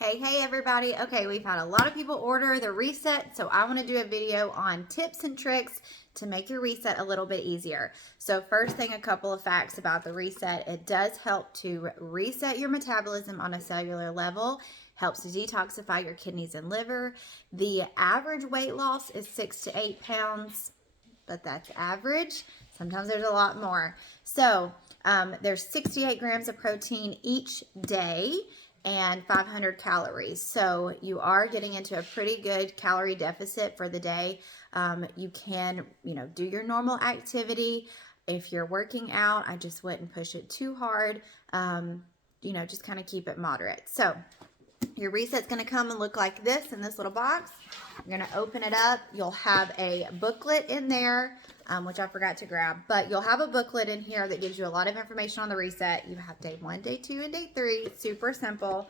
Hey everybody. Okay, we've had a lot of people order the reset, so I want to do a video on tips and tricks to make your reset a little bit easier. So first thing, a couple of facts about the reset. It does help to reset your metabolism on a cellular level, helps to detoxify your kidneys and liver. The average weight loss is 6 to 8 pounds, but that's average. Sometimes there's a lot more. So there's 68 grams of protein each day and 500 calories. So you are getting into a pretty good calorie deficit for the day. You can, do your normal activity. If you're working out, I just wouldn't push it too hard. Just kind of keep it moderate. So your reset's going to come and look like this in this little box. You're going to open it up. You'll have a booklet in there, which I forgot to grab. But you'll have a booklet in here that gives you a lot of information on the reset. You have day 1, day 2, and day 3. It's super simple.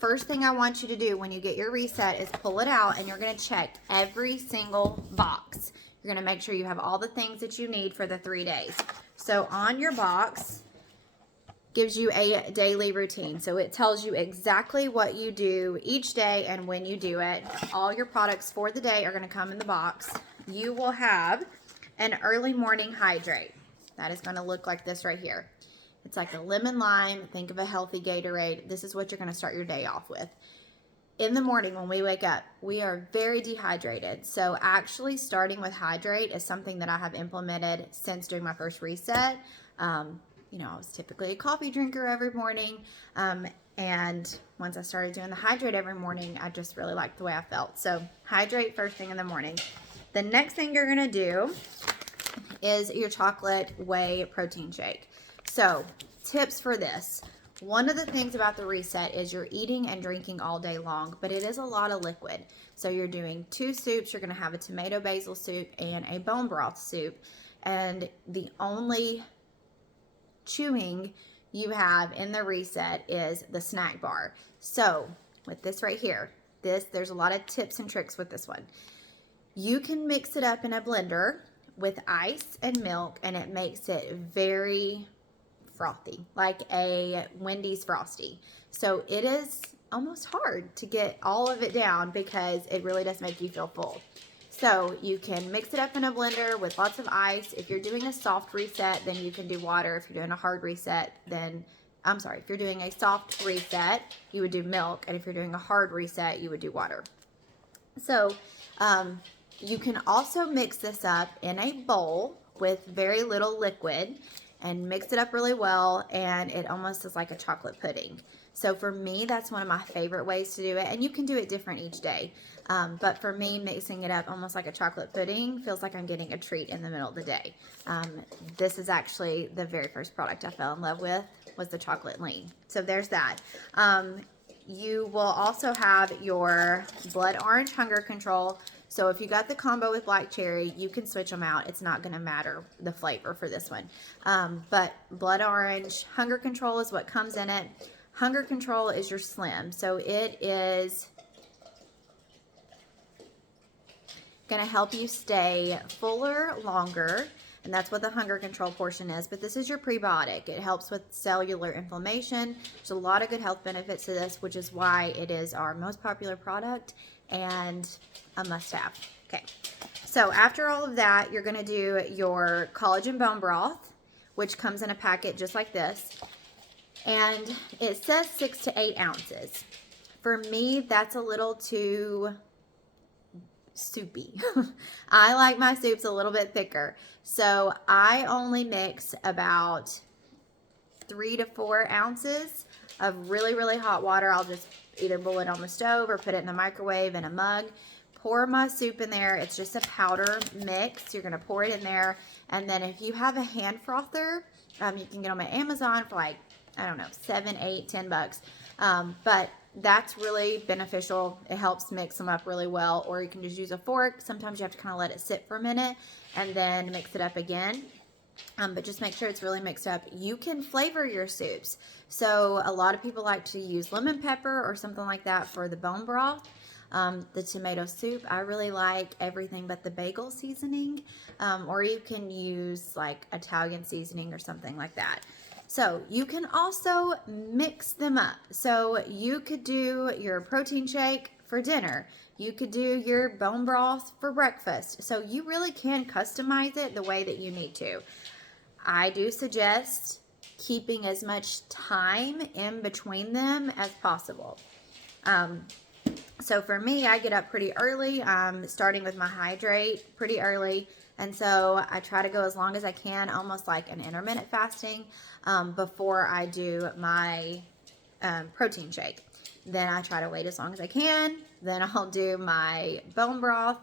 First thing I want you to do when you get your reset is pull it out, and you're going to check every single box. You're going to make sure you have all the things that you need for the 3 days. So on your box gives you a daily routine. So it tells you exactly what you do each day and when you do it. All your products for the day are going to come in the box. You will have an early morning hydrate. That is going to look like this right here. It's like a lemon lime. Think of a healthy Gatorade. This is what you're going to start your day off with. In the morning when we wake up, we are very dehydrated. So actually starting with hydrate is something that I have implemented since doing my first reset. I was typically a coffee drinker every morning. And once I started doing the hydrate every morning, I just really liked the way I felt. So hydrate first thing in the morning. The next thing you're going to do is your chocolate whey protein shake. So tips for this. One of the things about the reset is you're eating and drinking all day long, but it is a lot of liquid. So you're doing 2 soups. You're going to have a tomato basil soup and a bone broth soup. And the only chewing you have in the reset is the snack bar. So with this right here, there's a lot of tips and tricks with this one. You can mix it up in a blender with ice and milk, and it makes it very frothy, like a Wendy's Frosty. So it is almost hard to get all of it down because it really does make you feel full. So you can mix it up in a blender with lots of ice. If you're doing a soft reset, then you can do water. If you're doing a hard reset, if you're doing a soft reset, you would do milk. And if you're doing a hard reset, you would do water. So you can also mix this up in a bowl with very little liquid and mix it up really well, and it almost is like a chocolate pudding. So for me, that's one of my favorite ways to do it, and you can do it different each day. But for me, mixing it up almost like a chocolate pudding feels like I'm getting a treat in the middle of the day. This is actually the very first product I fell in love with, was the chocolate lean. So there's that. You will also have your blood orange hunger control. So if you got the combo with black cherry, you can switch them out. It's not going to matter the flavor for this one. But blood orange hunger control is what comes in it. Hunger control is your slim. So it is going to help you stay fuller longer. And that's what the hunger control portion is. But this is your prebiotic. It helps with cellular inflammation. There's a lot of good health benefits to this, which is why it is our most popular product and a must-have. Okay, so after all of that, you're going to do your collagen bone broth, which comes in a packet just like this. And it says 6 to 8 ounces. For me, that's a little too soupy. I like my soups a little bit thicker. So I only mix about 3 to 4 ounces of really, really hot water. I'll just either boil it on the stove or put it in the microwave in a mug. Pour my soup in there. It's just a powder mix. You're going to pour it in there. And then if you have a hand frother, you can get them at Amazon for like, I don't know, 7, 8, 10 bucks. But that's really beneficial. It helps mix them up really well. Or you can just use a fork. Sometimes you have to kind of let it sit for a minute and then mix it up again. But just make sure it's really mixed up. You can flavor your soups. So a lot of people like to use lemon pepper or something like that for the bone broth. The tomato soup, I really like everything but the bagel seasoning. Or you can use like Italian seasoning or something like that. So you can also mix them up. So you could do your protein shake for dinner. You could do your bone broth for breakfast. So you really can customize it the way that you need to. I do suggest keeping as much time in between them as possible. So for me, I get up pretty early, starting with my hydrate pretty early. And so I try to go as long as I can, almost like an intermittent fasting, before I do my protein shake. Then I try to wait as long as I can. Then I'll do my bone broth.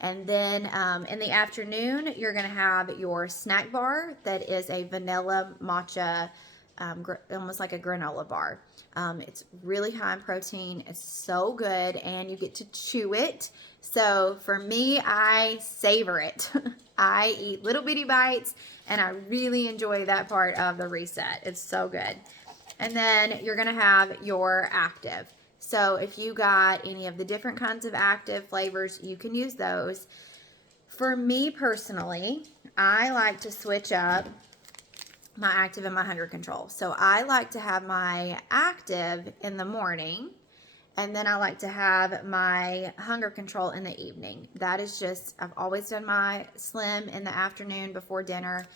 And then in the afternoon, you're going to have your snack bar that is a vanilla matcha, almost like a granola bar. It's really high in protein. It's so good, and you get to chew it. So for me, I savor it. I eat little bitty bites, and I really enjoy that part of the reset. It's so good. And then you're going to have your active. So if you got any of the different kinds of active flavors, you can use those. For me personally, I like to switch up my active and my hunger control. So I like to have my active in the morning, and then I like to have my hunger control in the evening. That is just, I've always done my slim in the afternoon before dinner.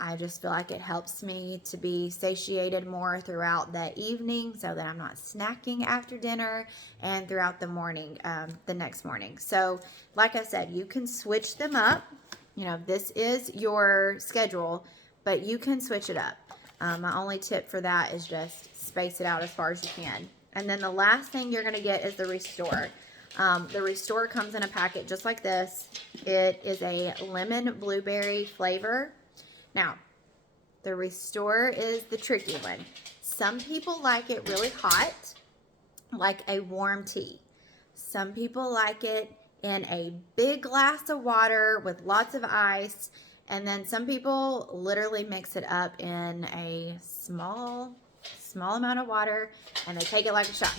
I just feel like it helps me to be satiated more throughout the evening so that I'm not snacking after dinner, and throughout the morning, the next morning. So like I said, you can switch them up. You know, this is your schedule, but you can switch it up. My only tip for that is just space it out as far as you can. And then the last thing you're going to get is the Restore. The Restore comes in a packet just like this. It is a lemon blueberry flavor. Now, the Restore is the tricky one. Some people like it really hot, like a warm tea. Some people like it in a big glass of water with lots of ice. And then some people literally mix it up in a small amount of water, and they take it like a shot.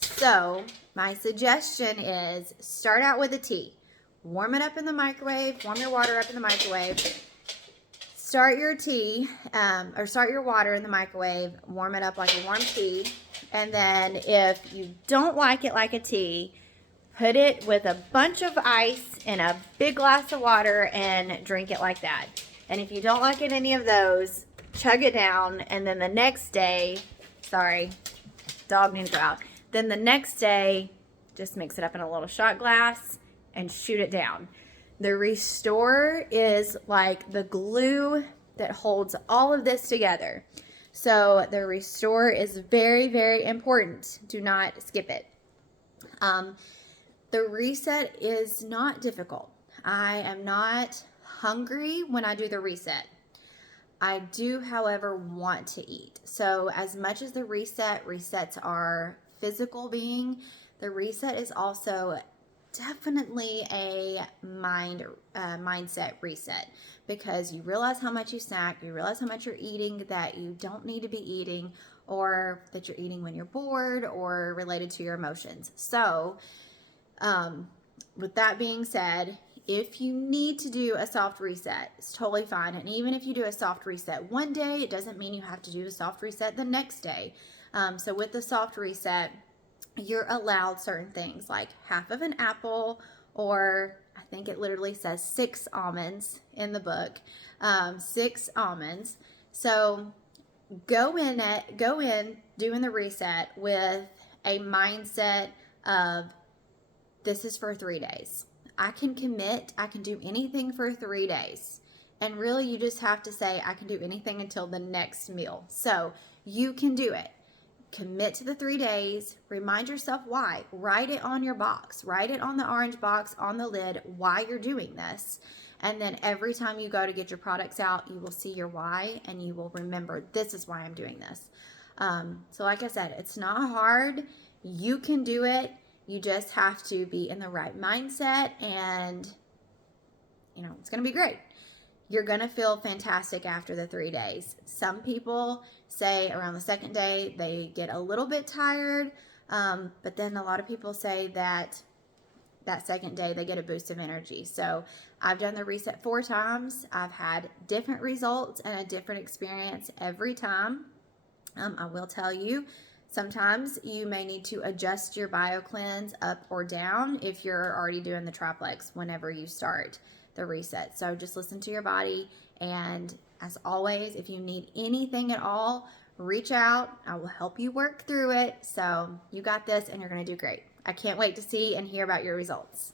So my suggestion is start out with a tea. Warm it up in the microwave. Warm your water up in the microwave. Start your tea, or start your water in the microwave. Warm it up like a warm tea. And then if you don't like it like a tea, put it with a bunch of ice in a big glass of water and drink it like that. And if you don't like it any of those, chug it down, and then the next day, sorry, dog needs to go out. Then the next day, just mix it up in a little shot glass and shoot it down. The Restore is like the glue that holds all of this together. So the Restore is very, very important. Do not skip it. The reset is not difficult. I am not hungry when I do the reset. I do, however, want to eat. So as much as the resets our physical being, the reset is also definitely a mindset reset, because you realize how much you snack, you realize how much you're eating that you don't need to be eating, or that you're eating when you're bored or related to your emotions. So with that being said, if you need to do a soft reset, it's totally fine. And even if you do a soft reset one day, it doesn't mean you have to do a soft reset the next day. So with the soft reset, you're allowed certain things like half of an apple, or I think it literally says 6 almonds in the book, 6 almonds. So go in doing the reset with a mindset of, this is for 3 days. I can commit, I can do anything for 3 days. And really, you just have to say, I can do anything until the next meal. So you can do it. Commit to the 3 days. Remind yourself why. Write it on your box. Write it on the orange box on the lid why you're doing this. And then every time you go to get your products out, you will see your why, and you will remember, this is why I'm doing this. So like I said, it's not hard. You can do it. You just have to be in the right mindset, and it's going to be great. You're going to feel fantastic after the 3 days. Some people say around the second day they get a little bit tired, but then a lot of people say that that second day they get a boost of energy. So I've done the reset 4 times. I've had different results and a different experience every time. I will tell you, sometimes you may need to adjust your BioCleanse up or down if you're already doing the triplex whenever you start the reset. So just listen to your body. And as always, if you need anything at all, reach out. I will help you work through it. So you got this and you're going to do great. I can't wait to see and hear about your results.